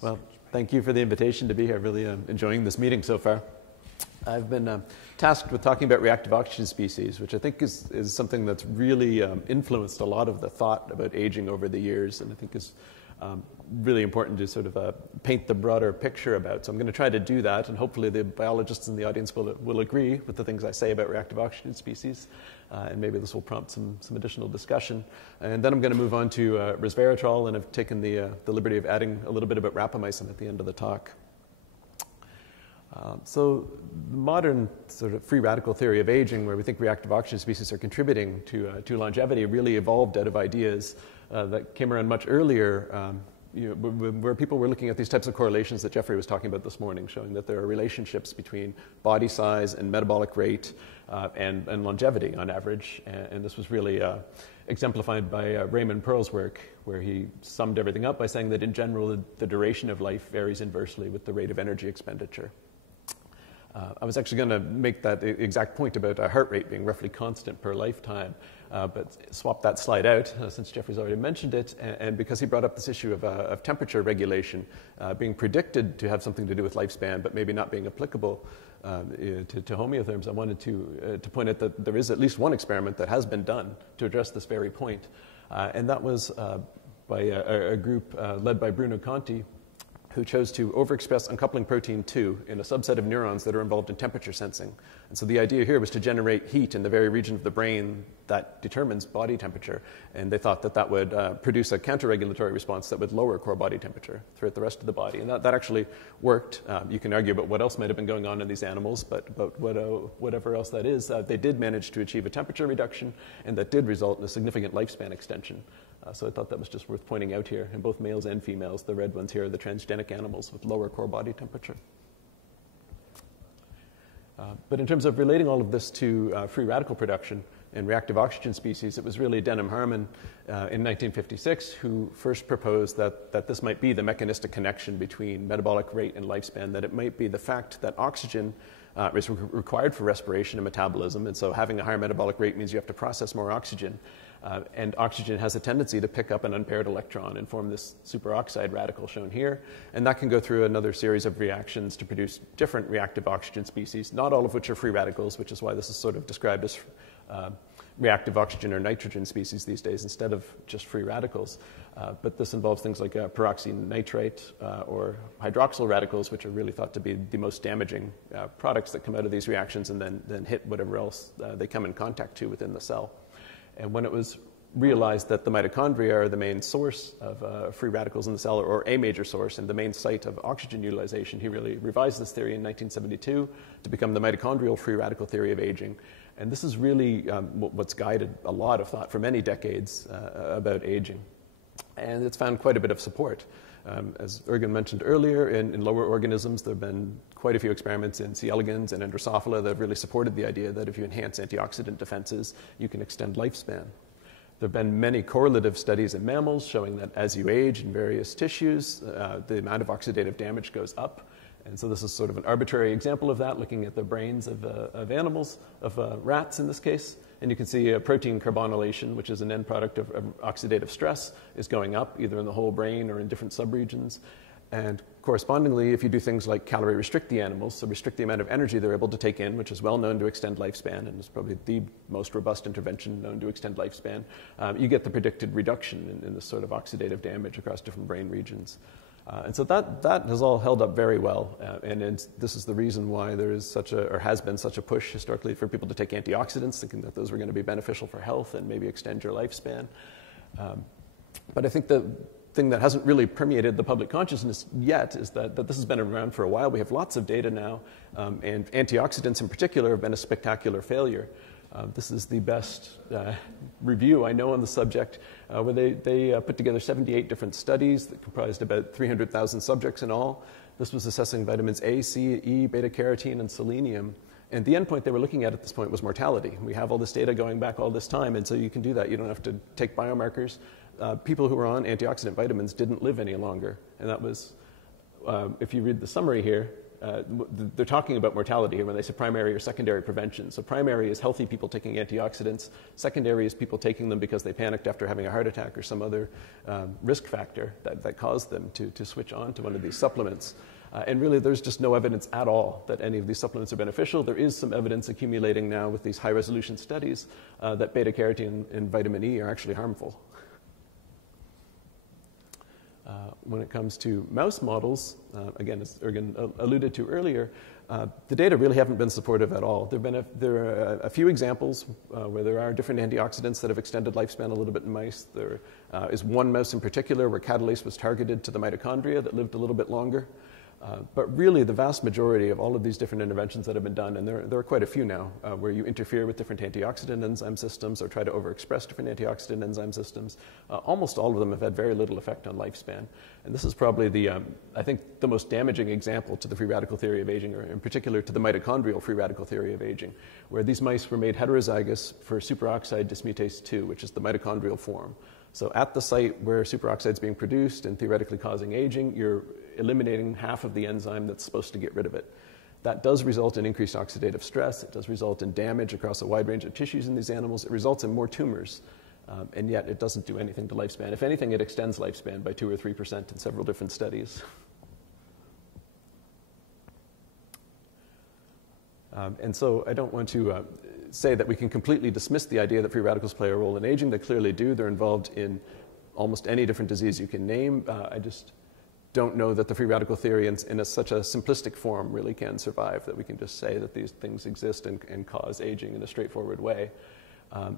Well, thank you for the invitation to be here. Really enjoying this meeting so far. I've been tasked with talking about reactive oxygen species, which I think is something that's really influenced a lot of the thought about aging over the years, and I think is really important to sort of paint the broader picture about. So I'm going to try to do that, and hopefully the biologists in the audience will agree with the things I say about reactive oxygen species, and maybe this will prompt some additional discussion. And then I'm going to move on to Resveratrol, and I've taken the liberty of adding a little bit about Rapamycin at the end of the talk. So the modern sort of free radical theory of aging, where we think reactive oxygen species are contributing to longevity, really evolved out of ideas that came around much earlier, where people were looking at these types of correlations that Jeffrey was talking about this morning, showing that there are relationships between body size and metabolic rate and longevity on average. And this was really exemplified by Raymond Pearl's work, where he summed everything up by saying that in general, the duration of life varies inversely with the rate of energy expenditure. I was actually going to make that exact point about heart rate being roughly constant per lifetime, but swap that slide out since Jeffrey's already mentioned it, and because he brought up this issue of temperature regulation being predicted to have something to do with lifespan, but maybe not being applicable to homeotherms. I wanted to point out that there is at least one experiment that has been done to address this very point, and that was by a group led by Bruno Conti, who chose to overexpress uncoupling protein 2 in a subset of neurons that are involved in temperature sensing. And so the idea here was to generate heat in the very region of the brain that determines body temperature. And they thought that that would produce a counter-regulatory response that would lower core body temperature throughout the rest of the body. And that actually worked. You can argue about what else might have been going on in these animals, but whatever else that is, they did manage to achieve a temperature reduction, and that did result in a significant lifespan extension. So I thought that was just worth pointing out here. In both males and females, the red ones here are the transgenic animals with lower core body temperature. But in terms of relating all of this to free radical production and reactive oxygen species, it was really Denham Harmon in 1956 who first proposed that this might be the mechanistic connection between metabolic rate and lifespan, that it might be the fact that oxygen is required for respiration and metabolism, and so having a higher metabolic rate means you have to process more oxygen. And oxygen has a tendency to pick up an unpaired electron and form this superoxide radical shown here. And that can go through another series of reactions to produce different reactive oxygen species, not all of which are free radicals, which is why this is sort of described as reactive oxygen or nitrogen species these days instead of just free radicals. But this involves things like peroxynitrite or hydroxyl radicals, which are really thought to be the most damaging products that come out of these reactions and then hit whatever else they come in contact to within the cell. And when it was realized that the mitochondria are the main source of free radicals in the cell, or a major source and the main site of oxygen utilization, he really revised this theory in 1972 to become the mitochondrial free radical theory of aging. And this is really what's guided a lot of thought for many decades about aging. And it's found quite a bit of support. As Ergen mentioned earlier, in lower organisms, there have been quite a few experiments in C. elegans and in Drosophila that have really supported the idea that if you enhance antioxidant defenses, you can extend lifespan. There have been many correlative studies in mammals showing that as you age in various tissues, the amount of oxidative damage goes up. And so this is sort of an arbitrary example of that, looking at the brains of animals, of rats in this case. And you can see protein carbonylation, which is an end product of oxidative stress, is going up either in the whole brain or in different subregions. And correspondingly, if you do things like calorie restrict the animals, so restrict the amount of energy they're able to take in, which is well known to extend lifespan and is probably the most robust intervention known to extend lifespan, you get the predicted reduction in this sort of oxidative damage across different brain regions. And so that has all held up very well, and this is the reason why there is has been such a push historically for people to take antioxidants, thinking that those were going to be beneficial for health and maybe extend your lifespan. But I think the thing that hasn't really permeated the public consciousness yet is that this has been around for a while. We have lots of data now, and antioxidants in particular have been a spectacular failure. This is the best review I know on the subject, where they put together 78 different studies that comprised about 300,000 subjects in all. This was assessing vitamins A, C, E, beta-carotene, and selenium. And the endpoint they were looking at this point was mortality. We have all this data going back all this time, and so you can do that. You don't have to take biomarkers. People who were on antioxidant vitamins didn't live any longer. And that was, if you read the summary here, they're talking about mortality here when they say primary or secondary prevention. So primary is healthy people taking antioxidants. Secondary is people taking them because they panicked after having a heart attack or some other risk factor that caused them to switch on to one of these supplements. And really, there's just no evidence at all that any of these supplements are beneficial. There is some evidence accumulating now with these high-resolution studies that beta-carotene and vitamin E are actually harmful. When it comes to mouse models, again, as Ergen alluded to earlier, the data really haven't been supportive at all. There are a few examples where there are different antioxidants that have extended lifespan a little bit in mice. There is one mouse in particular where catalase was targeted to the mitochondria that lived a little bit longer. But really, the vast majority of all of these different interventions that have been done, and there are quite a few now, where you interfere with different antioxidant enzyme systems or try to overexpress different antioxidant enzyme systems, almost all of them have had very little effect on lifespan. And this is probably I think, the most damaging example to the free radical theory of aging, or in particular to the mitochondrial free radical theory of aging, where these mice were made heterozygous for superoxide dismutase 2, which is the mitochondrial form. So at the site where superoxide is being produced and theoretically causing aging, you're eliminating half of the enzyme that's supposed to get rid of it. That does result in increased oxidative stress. It does result in damage across a wide range of tissues in these animals. It results in more tumors, and yet it doesn't do anything to lifespan. If anything, it extends lifespan by 2 or 3% in several different studies. And so I don't want to say that we can completely dismiss the idea that free radicals play a role in aging. They clearly do. They're involved in almost any different disease you can name. I just don't know that the free radical theory in such a simplistic form really can survive, that we can just say that these things exist and cause aging in a straightforward way.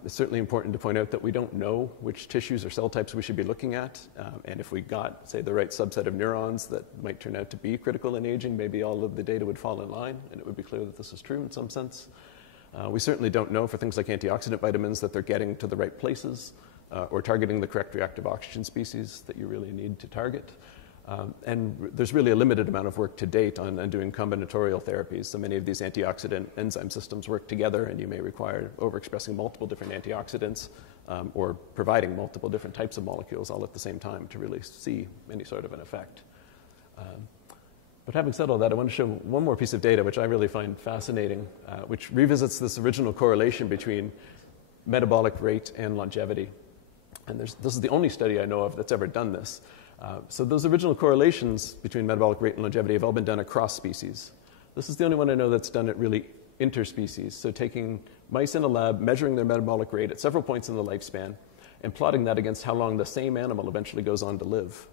It's certainly important to point out that we don't know which tissues or cell types we should be looking at. And if we got, say, the right subset of neurons that might turn out to be critical in aging, maybe all of the data would fall in line, and it would be clear that this is true in some sense. We certainly don't know for things like antioxidant vitamins that they're getting to the right places or targeting the correct reactive oxygen species that you really need to target. And there's really a limited amount of work to date on doing combinatorial therapies. So many of these antioxidant enzyme systems work together, and you may require overexpressing multiple different antioxidants or providing multiple different types of molecules all at the same time to really see any sort of an effect. But having said all that, I want to show one more piece of data which I really find fascinating, which revisits this original correlation between metabolic rate and longevity. And this is the only study I know of that's ever done this. So those original correlations between metabolic rate and longevity have all been done across species. This is the only one I know that's done it really interspecies. So taking mice in a lab, measuring their metabolic rate at several points in the lifespan, and plotting that against how long the same animal eventually goes on to live.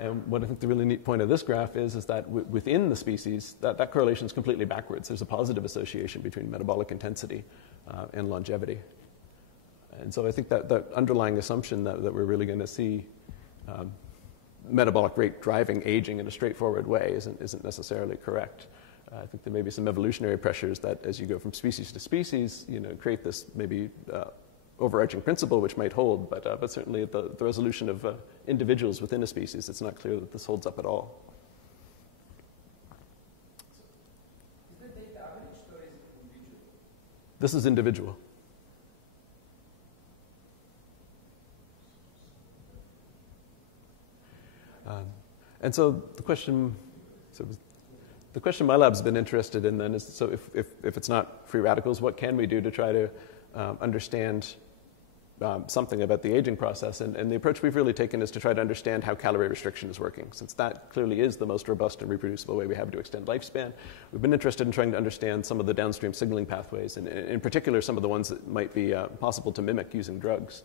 And what I think the really neat point of this graph is that within the species, that correlation is completely backwards. There's a positive association between metabolic intensity and longevity. And so I think that underlying assumption that we're really going to see metabolic rate driving aging in a straightforward way isn't necessarily correct. I think there may be some evolutionary pressures that as you go from species to species, create this maybe overarching principle which might hold, but certainly at the resolution of individuals within a species, it's not clear that this holds up at all. Is the data average or is it individual? This is individual. And so the question my lab's been interested in then is, so if it's not free radicals, what can we do to try to understand something about the aging process? And the approach we've really taken is to try to understand how calorie restriction is working, since that clearly is the most robust and reproducible way we have to extend lifespan. We've been interested in trying to understand some of the downstream signaling pathways, and in particular some of the ones that might be possible to mimic using drugs.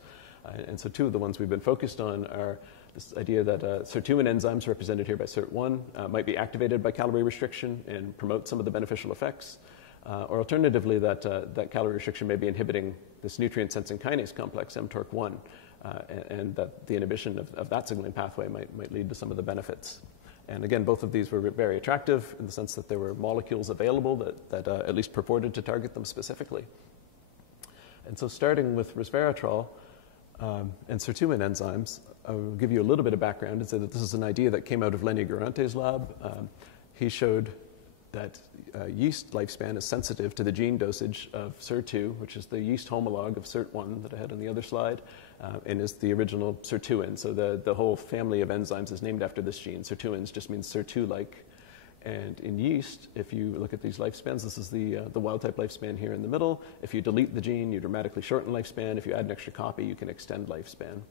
And so two of the ones we've been focused on are this idea that Sirtuin enzymes, represented here by Sirt1, might be activated by calorie restriction and promote some of the beneficial effects. Or alternatively, that calorie restriction may be inhibiting this nutrient-sensing kinase complex, mTORC1, and that the inhibition of that signaling pathway might lead to some of the benefits. And again, both of these were very attractive in the sense that there were molecules available that at least purported to target them specifically. And so starting with Resveratrol, and Sirtuin enzymes, I'll give you a little bit of background and say that this is an idea that came out of Lenny Garante's lab. He showed that yeast lifespan is sensitive to the gene dosage of SIR2, which is the yeast homologue of Sirt1 that I had on the other slide, and is the original Sirtuin. So the whole family of enzymes is named after this gene. Sirtuins just means Sir2-like. And in yeast, if you look at these lifespans, this is the wild-type lifespan here in the middle. If you delete the gene, you dramatically shorten lifespan. If you add an extra copy, you can extend lifespan.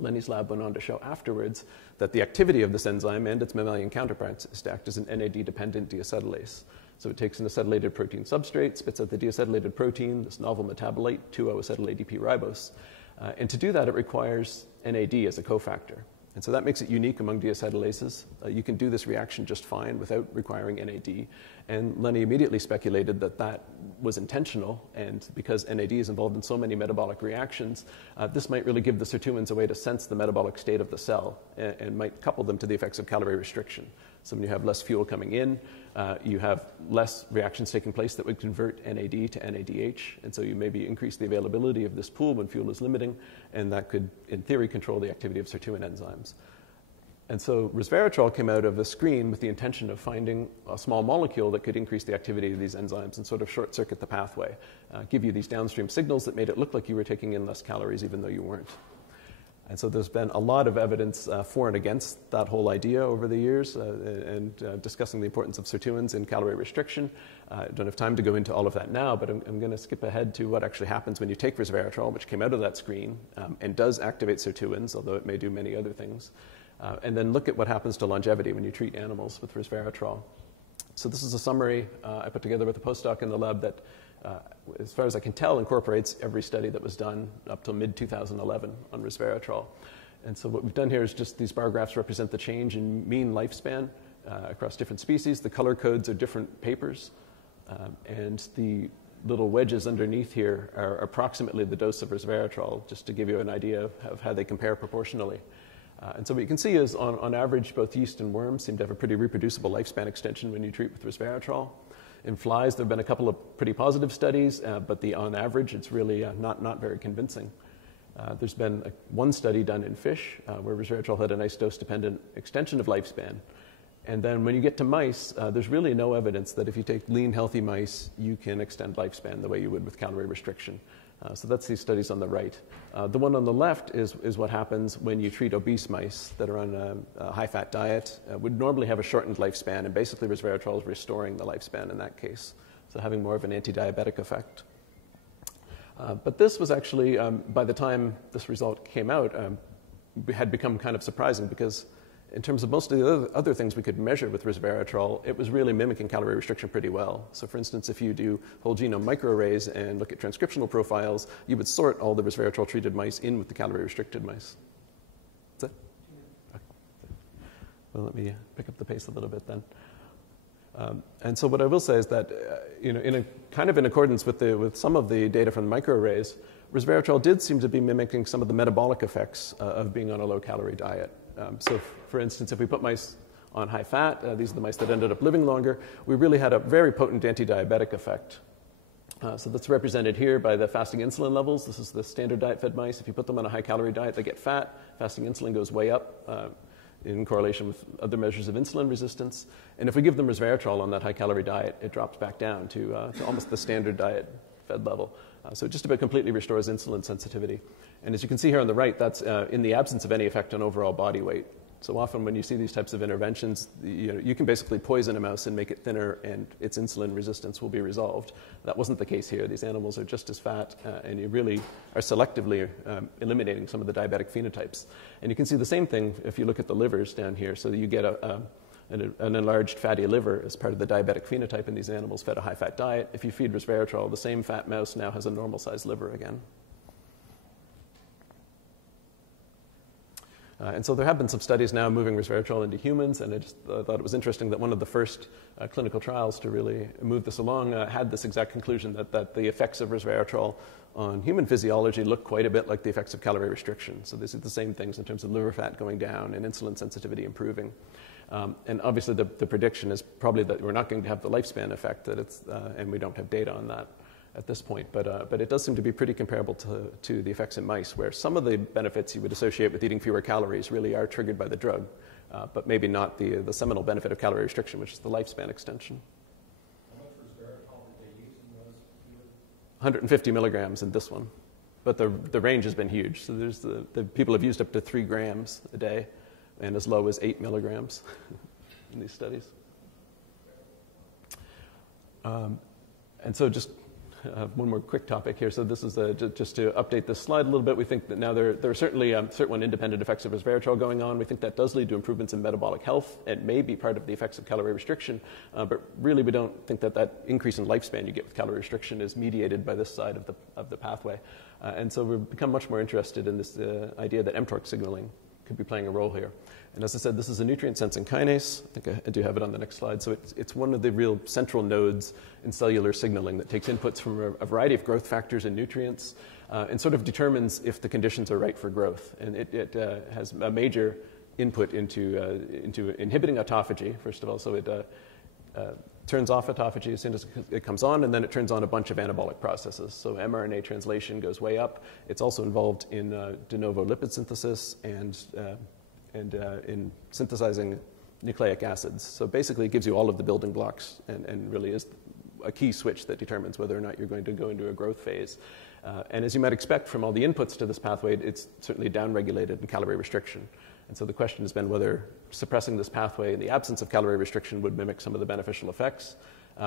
Lenny's lab went on to show afterwards that the activity of this enzyme and its mammalian counterparts is to act as an NAD-dependent deacetylase. So it takes an acetylated protein substrate, spits out the deacetylated protein, this novel metabolite, 2-O-acetyl-ADP ribose. And to do that, it requires NAD as a cofactor. And so that makes it unique among deacetylases. You can do this reaction just fine without requiring NAD. And Lenny immediately speculated that that was intentional, and because NAD is involved in so many metabolic reactions, this might really give the sirtuins a way to sense the metabolic state of the cell and might couple them to the effects of calorie restriction. So when you have less fuel coming in, you have less reactions taking place that would convert NAD to NADH, and so you maybe increase the availability of this pool when fuel is limiting, and that could, in theory, control the activity of sirtuin enzymes. And so resveratrol came out of the screen with the intention of finding a small molecule that could increase the activity of these enzymes and sort of short-circuit the pathway, give you these downstream signals that made it look like you were taking in less calories even though you weren't. And so there's been a lot of evidence for and against that whole idea over the years, and discussing the importance of sirtuins in calorie restriction. I don't have time to go into all of that now, but I'm going to skip ahead to what actually happens when you take resveratrol, which came out of that screen and does activate sirtuins, although it may do many other things. And then look at what happens to longevity when you treat animals with resveratrol. So this is a summary I put together with a postdoc in the lab that, as far as I can tell, incorporates every study that was done up till mid-2011 on resveratrol. And so what we've done here is just these bar graphs represent the change in mean lifespan across different species. The color codes are different papers, and the little wedges underneath here are approximately the dose of resveratrol, just to give you an idea of how they compare proportionally. And so what you can see is, on average, both yeast and worms seem to have a pretty reproducible lifespan extension when you treat with resveratrol. In flies, there have been a couple of pretty positive studies, but on average, it's really not very convincing. There's been one study done in fish where resveratrol had a nice dose-dependent extension of lifespan. And then when you get to mice, there's really no evidence that if you take lean, healthy mice, you can extend lifespan the way you would with calorie restriction. So that's these studies on the right. The one on the left is what happens when you treat obese mice that are on a high-fat diet. Would normally have a shortened lifespan, and basically resveratrol is restoring the lifespan in that case, so having more of an anti-diabetic effect. But this was actually, by the time this result came out, had become kind of surprising, because in terms of most of the other things we could measure with resveratrol, it was really mimicking calorie restriction pretty well. So for instance, if you do whole genome microarrays and look at transcriptional profiles, you would sort all the resveratrol-treated mice in with the calorie-restricted mice. That's it? Okay. Well, let me pick up the pace a little bit then. And so what I will say is that, kind of in accordance with some of the data from the microarrays, resveratrol did seem to be mimicking some of the metabolic effects of being on a low-calorie diet. So, for instance, if we put mice on high fat, these are the mice that ended up living longer, we really had a very potent anti-diabetic effect. So that's represented here by the fasting insulin levels. This is the standard diet-fed mice. If you put them on a high-calorie diet, they get fat. Fasting insulin goes way up in correlation with other measures of insulin resistance. And if we give them resveratrol on that high-calorie diet, it drops back down to almost the standard diet-fed level. So it just about completely restores insulin sensitivity. And as you can see here on the right, that's in the absence of any effect on overall body weight. So often when you see these types of interventions, you can basically poison a mouse and make it thinner, and its insulin resistance will be resolved. That wasn't the case here. These animals are just as fat, and you really are selectively eliminating some of the diabetic phenotypes. And you can see the same thing if you look at the livers down here. So you get an enlarged fatty liver as part of the diabetic phenotype in these animals fed a high-fat diet. If you feed resveratrol, the same fat mouse now has a normal-sized liver again. And so there have been some studies now moving resveratrol into humans, and I just thought it was interesting that one of the first clinical trials to really move this along had this exact conclusion that the effects of resveratrol on human physiology look quite a bit like the effects of calorie restriction. So these are the same things in terms of liver fat going down and insulin sensitivity improving. And obviously the prediction is probably that we're not going to have the lifespan effect, that it's, and we don't have data on that at this point, but it does seem to be pretty comparable to the effects in mice, where some of the benefits you would associate with eating fewer calories really are triggered by the drug, but maybe not the seminal benefit of calorie restriction, which is the lifespan extension. How much resveratrol did they use in those? 150 milligrams in this one, but the range has been huge. So there's the people have used up to 3 grams a day, and as low as 8 milligrams in these studies. And so just one more quick topic here. So this is just to update this slide a little bit. We think that now there are certainly certain independent effects of resveratrol going on. We think that does lead to improvements in metabolic health. It may be part of the effects of calorie restriction, but really we don't think that that increase in lifespan you get with calorie restriction is mediated by this side of the pathway. And so we've become much more interested in this idea that mTOR signaling could be playing a role here. And as I said, this is a nutrient-sensing kinase. I think I do have it on the next slide. So it's one of the real central nodes in cellular signaling that takes inputs from a variety of growth factors and nutrients and sort of determines if the conditions are right for growth. And it has a major input into inhibiting autophagy, first of all. So it turns off autophagy as soon as it comes on, and then it turns on a bunch of anabolic processes. So mRNA translation goes way up. It's also involved in de novo lipid synthesis and in synthesizing nucleic acids. So basically it gives you all of the building blocks and really is a key switch that determines whether or not you're going to go into a growth phase. And as you might expect from all the inputs to this pathway, it's certainly downregulated in calorie restriction. And so the question has been whether suppressing this pathway in the absence of calorie restriction would mimic some of the beneficial effects.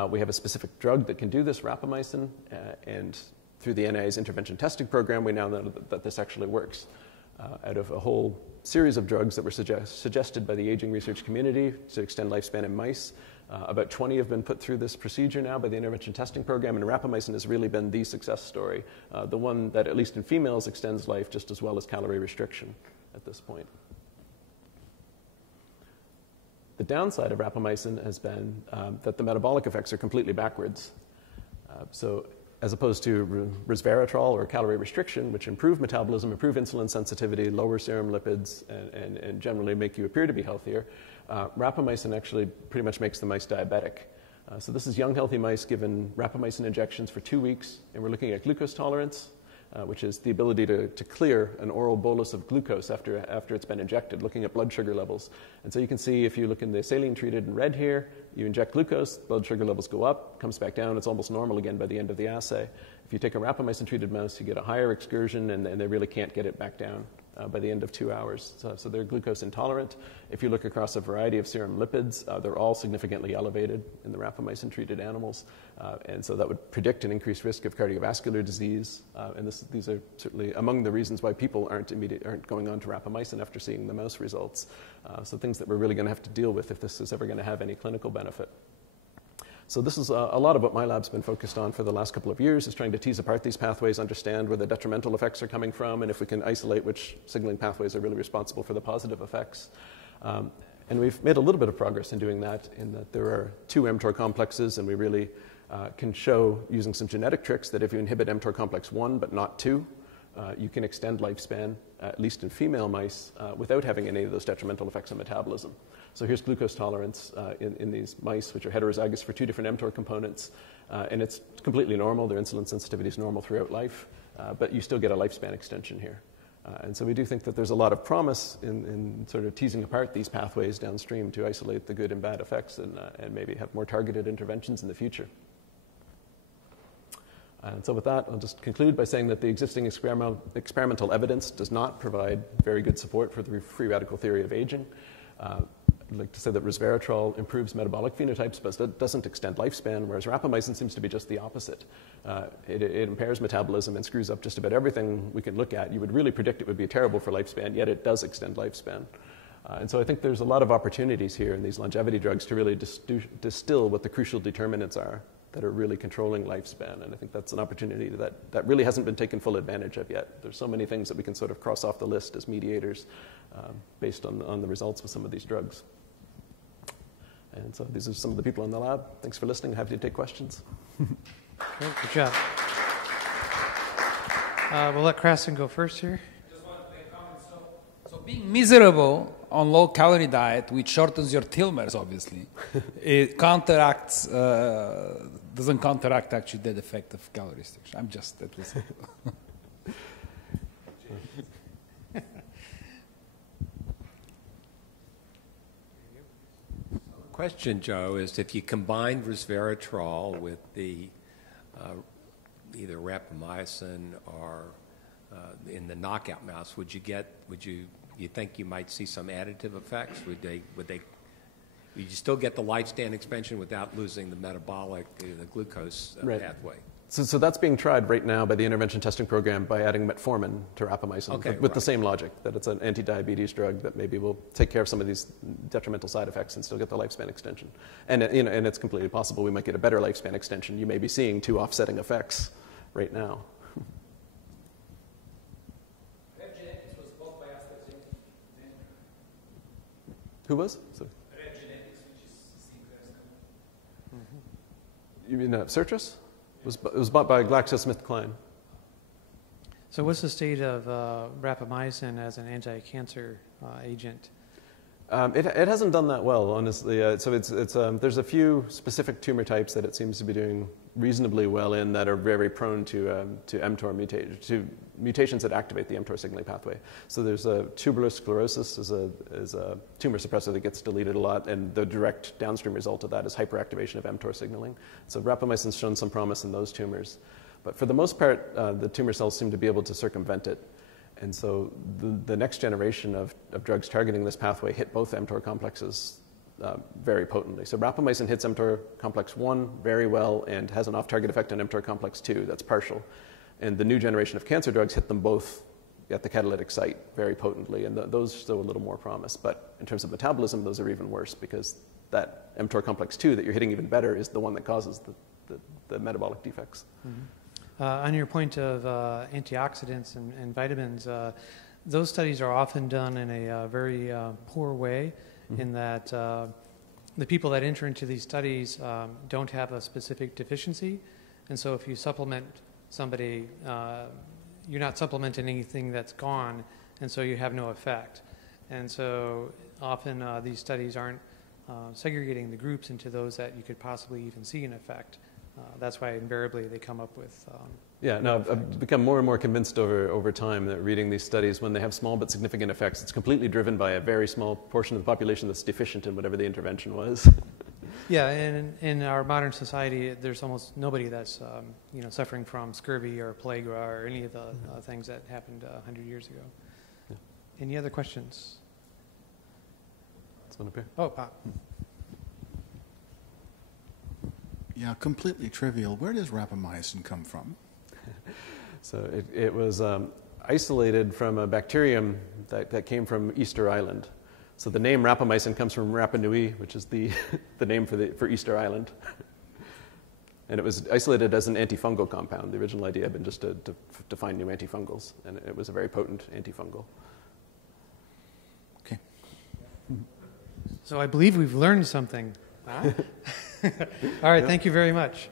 We have a specific drug that can do this, Rapamycin, and through the NIA's intervention testing program, we now know that this actually works. Out of a whole series of drugs that were suggested by the aging research community to extend lifespan in mice, about 20 have been put through this procedure now by the intervention testing program, and rapamycin has really been the success story, the one that, at least in females, extends life just as well as calorie restriction at this point. The downside of rapamycin has been that the metabolic effects are completely backwards. So as opposed to resveratrol or calorie restriction, which improve metabolism, improve insulin sensitivity, lower serum lipids, and generally make you appear to be healthier, rapamycin actually pretty much makes the mice diabetic. So this is young, healthy mice given rapamycin injections for 2 weeks, and we're looking at glucose tolerance, which is the ability to clear an oral bolus of glucose after it's been injected, looking at blood sugar levels. And so you can see if you look in the saline treated in red here, you inject glucose, blood sugar levels go up, comes back down, it's almost normal again by the end of the assay. If you take a rapamycin treated mouse, you get a higher excursion and they really can't get it back down by the end of 2 hours. So they're glucose intolerant. If you look across a variety of serum lipids, they're all significantly elevated in the rapamycin-treated animals. And so that would predict an increased risk of cardiovascular disease. And these are certainly among the reasons why people aren't going on to rapamycin after seeing the mouse results. So things that we're really going to have to deal with if this is ever going to have any clinical benefit. So this is a lot of what my lab's been focused on for the last couple of years, is trying to tease apart these pathways, understand where the detrimental effects are coming from, and if we can isolate which signaling pathways are really responsible for the positive effects. And we've made a little bit of progress in doing that, in that there are 2 mTOR complexes, and we really can show, using some genetic tricks, that if you inhibit mTOR complex 1 but not 2, you can extend lifespan, at least in female mice, without having any of those detrimental effects on metabolism. So here's glucose tolerance in these mice, which are heterozygous for 2 different mTOR components, and it's completely normal. Their insulin sensitivity is normal throughout life, but you still get a lifespan extension here. And so we do think that there's a lot of promise in sort of teasing apart these pathways downstream to isolate the good and bad effects and maybe have more targeted interventions in the future. And so with that, I'll just conclude by saying that the existing experimental evidence does not provide very good support for the free radical theory of aging. I'd like to say that resveratrol improves metabolic phenotypes, but it doesn't extend lifespan, whereas rapamycin seems to be just the opposite. It impairs metabolism and screws up just about everything we can look at. You would really predict it would be terrible for lifespan, yet it does extend lifespan. And so I think there's a lot of opportunities here in these longevity drugs to really distill what the crucial determinants are that are really controlling lifespan. And I think that's an opportunity that really hasn't been taken full advantage of yet. There's so many things that we can sort of cross off the list as mediators based on the results with some of these drugs. And so these are some of the people in the lab. Thanks for listening. Happy to take questions. Okay, good job. We'll let Krastin go first here. Just want to make a comment. So being miserable on low-calorie diet, which shortens your telomeres, obviously, it counteracts, doesn't counteract actually that effect of calorie restriction. That was Question, Joe, is if you combine resveratrol with the either rapamycin or in the knockout mouse, you think you might see some additive effects? Would they You still get the lifespan expansion without losing the metabolic, the glucose Right. pathway. So that's being tried right now by the intervention testing program by adding metformin to rapamycin with the right. same logic, that it's an anti-diabetes drug that maybe will take care of some of these detrimental side effects and still get the lifespan extension. And, and it's completely possible we might get a better lifespan extension. You may be seeing two offsetting effects right now. Red Genetics was bought by AstraZeneca. Who was? So, Red Genetics, which is Sinclair's company. you mean Sirtuin? It was bought by GlaxoSmithKline. So what's the state of rapamycin as an anti-cancer agent? It hasn't done that well, honestly. So there's a few specific tumor types that it seems to be doing reasonably well in that are very prone to mTOR mutations that activate the mTOR signaling pathway. So there's tuberous sclerosis is a tumor suppressor that gets deleted a lot, and the direct downstream result of that is hyperactivation of mTOR signaling. So rapamycin's shown some promise in those tumors. But for the most part, the tumor cells seem to be able to circumvent it. And so the next generation of drugs targeting this pathway hit both mTOR complexes very potently. So rapamycin hits mTOR complex 1 very well and has an off-target effect on mTOR complex 2 that's partial. And the new generation of cancer drugs hit them both at the catalytic site very potently, and those show a little more promise. But in terms of metabolism, those are even worse because that mTOR complex 2 that you're hitting even better is the one that causes the metabolic defects. Mm-hmm. On your point of antioxidants and vitamins, those studies are often done in a very poor way, in that the people that enter into these studies don't have a specific deficiency. And so if you supplement somebody, you're not supplementing anything that's gone, and so you have no effect. And so often these studies aren't segregating the groups into those that you could possibly even see an effect. That's why invariably they come up with. I've become more and more convinced over time that reading these studies, when they have small but significant effects, it's completely driven by a very small portion of the population that's deficient in whatever the intervention was. Yeah, and in our modern society, there's almost nobody that's suffering from scurvy or plague or any of the things that happened 100 years ago. Yeah. Any other questions? This one up here. Oh, Bob. Yeah, completely trivial. Where does rapamycin come from? So it was isolated from a bacterium that came from Easter Island. So the name rapamycin comes from Rapa Nui, which is the name for Easter Island. And it was isolated as an antifungal compound. The original idea had been just to find new antifungals, and it was a very potent antifungal. Okay. So I believe we've learned something. Huh? All right, thank you very much.